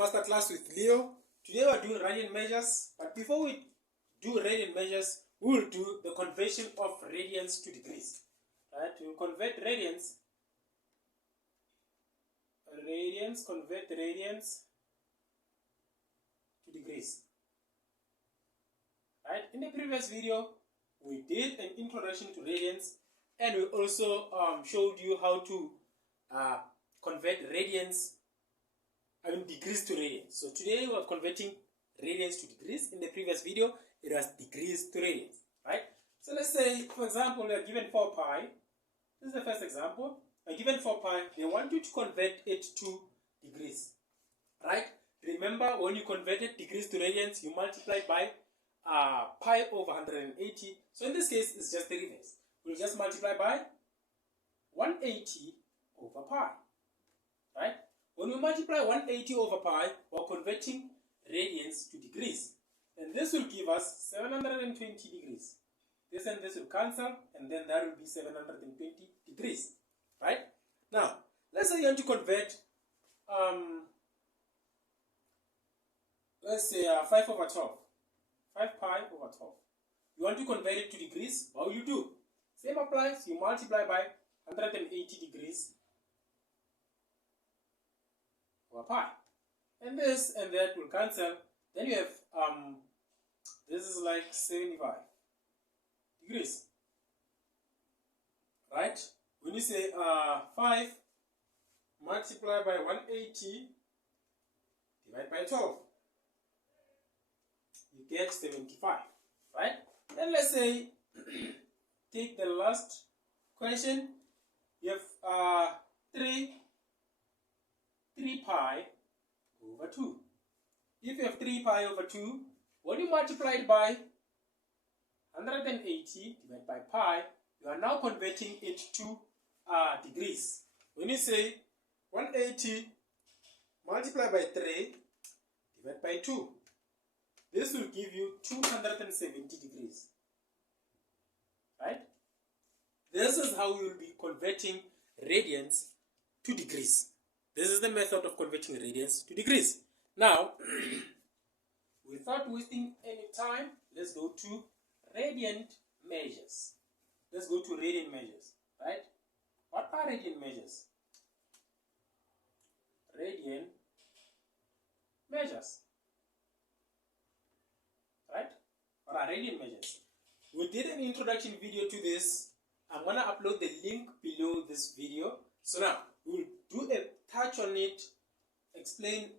Masterclass with Leo. Today we're doing radian measures, but before we do radian measures, we will do the conversion of radians to degrees. Right? We will convert convert radians to degrees. Right? In the previous video, we did an introduction to radians, and we also showed you how to convert radians, degrees to radians. So today we are converting radians to degrees. In the previous video, it was degrees to radians, right? So let's say, for example, we are given 4 pi. This is the first example. We are given 4 pi. They want you to convert it to degrees, right? Remember, when you converted degrees to radians, you multiply by pi over 180. So in this case, it's just the reverse. We'll just multiply by 180 over pi, right? When we multiply 180 over pi, we're converting radians to degrees. And this will give us 720 degrees. This and this will cancel, and then that will be 720 degrees, right? Now, let's say you want to convert, let's say 5 over 12. 5 pi over 12. You want to convert it to degrees, what will you do? Same applies, you multiply by 180 degrees over pi. And this and that will cancel. Then you have, this is like 75 degrees. Right? When you say 5 multiply by 180 divide by 12, you get 75. Right? Then let's say, take the last question. You have 3 pi over 2. If you have 3 pi over 2, when you multiply it by 180 divided by pi, you are now converting it to degrees. When you say 180 multiplied by 3 divided by 2, this will give you 270 degrees. Right? This is how we will be converting radians to degrees. This is the method of converting radians to degrees. Now, without wasting any time, let's go to radian measures. Let's go to radian measures, right? What are radian measures? Radian measures, right? What are radian measures? We did an introduction video to this. I'm going to upload the link below this video. So now, we'll do a touch on it, explain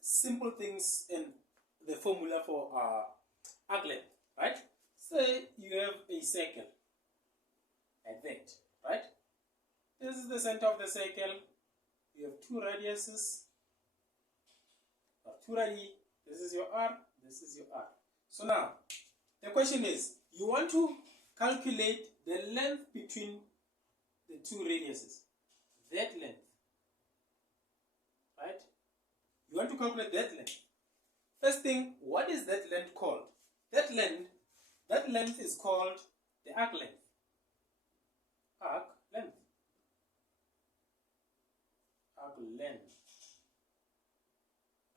simple things and the formula for arc length, right? Say you have a circle like that, right? This is the center of the circle. You have 2 radiuses, or 2 radii. This is your R, this is your R. So now, the question is, you want to calculate the length between the 2 radiuses, that length, right? You want to calculate that length. First thing, what is that length called? That length is called the arc length. Arc length. Arc length.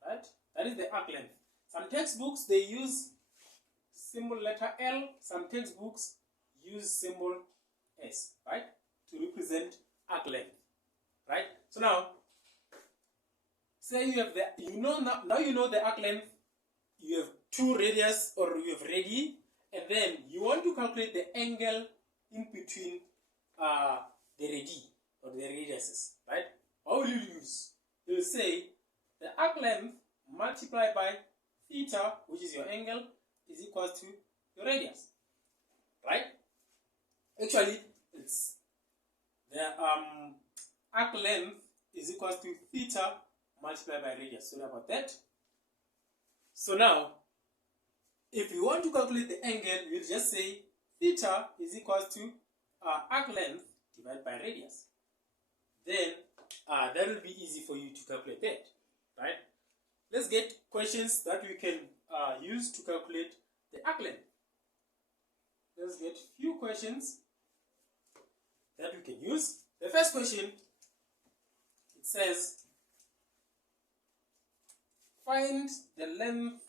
Right? That is the arc length. Some textbooks, they use symbol letter L. Some textbooks use symbol S, right? To represent arc length. Right? So now, say you have now you know the arc length. You have 2 radius, or you have radii, and then you want to calculate the angle in between the radii or the radiuses, right? What will you use? You will say the arc length multiplied by theta, which is your angle, is equal to your radius, right? Actually, it's the arc length is equal to theta multiplied by radius. Sorry about that. So now, if you want to calculate the angle, you'll just say theta is equal to arc length divided by radius. Then that will be easy for you to calculate that, right? Let's get questions that we can use to calculate the arc length. Let's get few questions that we can use. The first question, it says find the length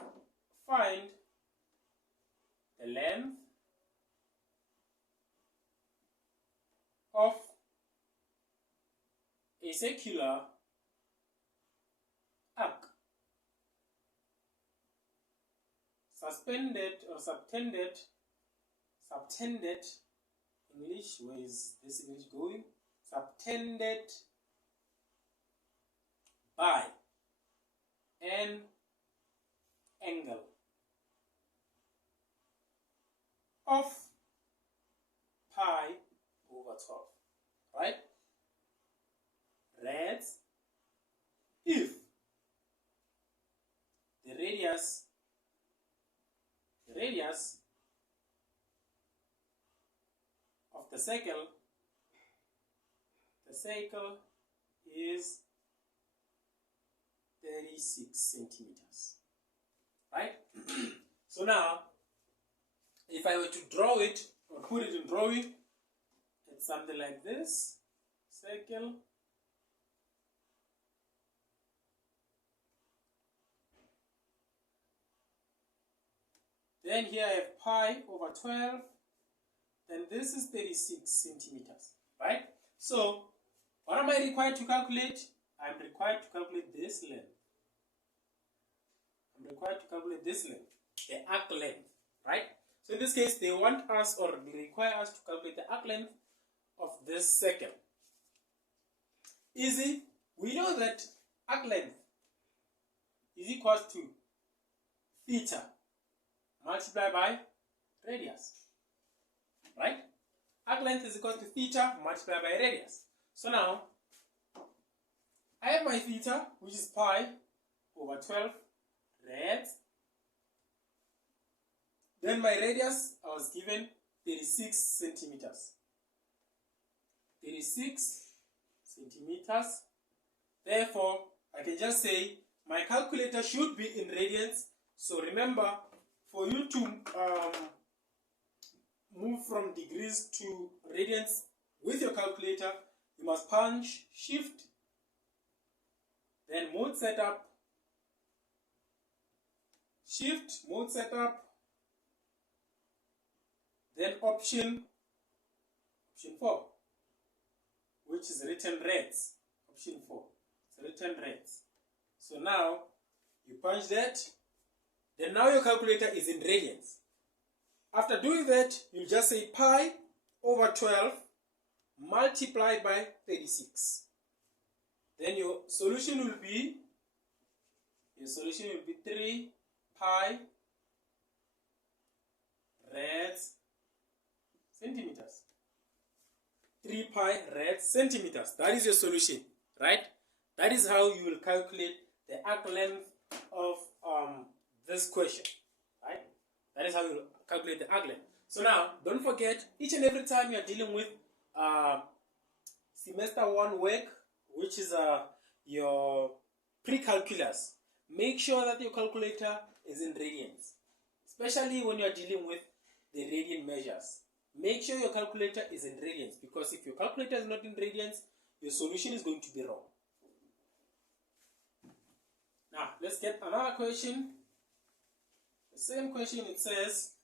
of a circular arc suspended or subtended, English, where is this English going? Subtended by an angle of pi over 12, right? Rads if the radius of the circle is 36 centimeters, right? So now, if I were to draw it or put it in drawing, it's something like this. Circle. Then here I have pi over 12. Then this is 36 centimeters, right? So, what am I required to calculate? I'm required to calculate this length. The arc length, right? So in this case, they want us or they require us to calculate the arc length of this circle. Easy. We know that arc length is equal to theta multiplied by radius, right? Arc length is equal to theta multiplied by radius. So now, I have my theta, which is pi over 12 rads. Then my radius, I was given 36 centimeters. 36 centimeters. Therefore, I can just say my calculator should be in radians. So remember, for you to move from degrees to radians with your calculator, you must punch shift, then mode setup, shift, mode setup, then option 4, which is written rads. Option 4, it's written rads. So now you punch that, then now your calculator is in radians. After doing that, you just say pi over 12 multiplied by 36. Then your solution will be 3 pi rads centimeters. 3 pi rads centimeters. That is your solution, right? That is how you will calculate the arc length of this question, right? That is how you calculate the arc length. So now, don't forget, each and every time you are dealing with semester 1 work, which is your pre-calculus, make sure that your calculator is in radians, especially when you are dealing with the radian measures. Make sure your calculator is in radians, because if your calculator is not in radians, your solution is going to be wrong. Now, let's get another question. The same question, it says,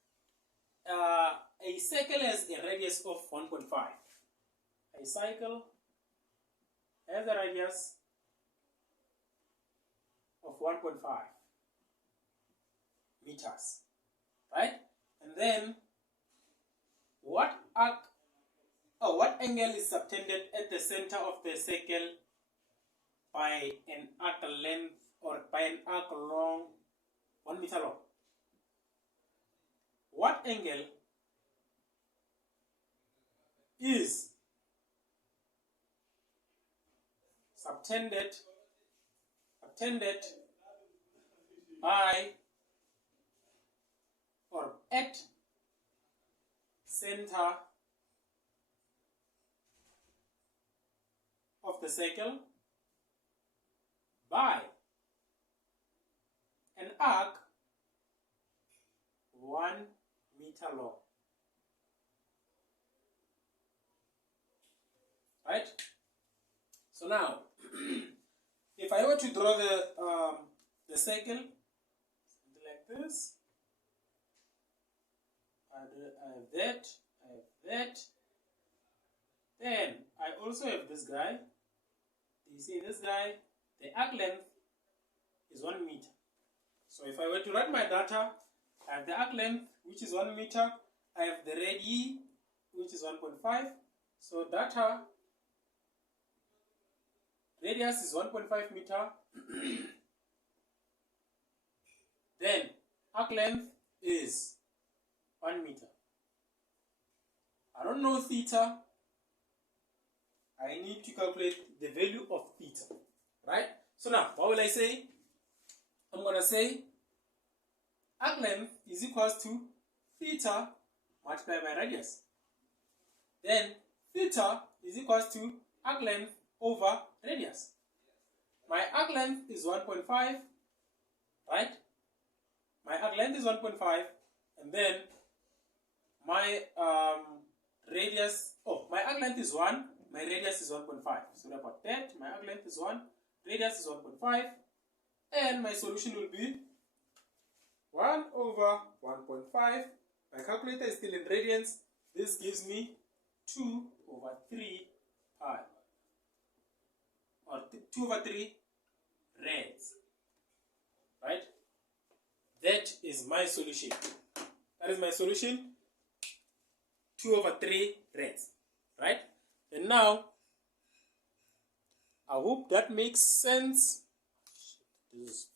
a circle has a radius of 1.5. A cycle has a radius of 1.5 meters, right? And then, what angle is subtended at the center of the circle by an arc length or by an arc long 1 meter long? What angle is subtended by or at center of the circle by an arc 1 meter long, right? So now, if I were to draw the the circle, something like this. I have that, I have that. Then I also have this guy. You see this guy, the arc length is 1 meter. So if I were to write my data, I have the arc length, which is 1 meter. I have the radii, which is 1.5. So data radius is 1.5 meter. Then arc length is 1 meter. I don't know theta. I need to calculate the value of theta, right? So now, what will I say? I'm going to say arc length is equals to theta multiplied by radius. Then theta is equals to arc length over radius. My arc length is 1.5, right? My arc length is 1.5, and then my radius, my arc length is 1, my radius is 1.5. So about that, my arc length is 1, radius is 1.5, and my solution will be 1 over 1.5. My calculator is still in radians. This gives me 2 over 3 pi, or 2 over 3 rads, right? That is my solution. That is my solution. 2 over 3 rads, right? And now, I hope that makes sense. This is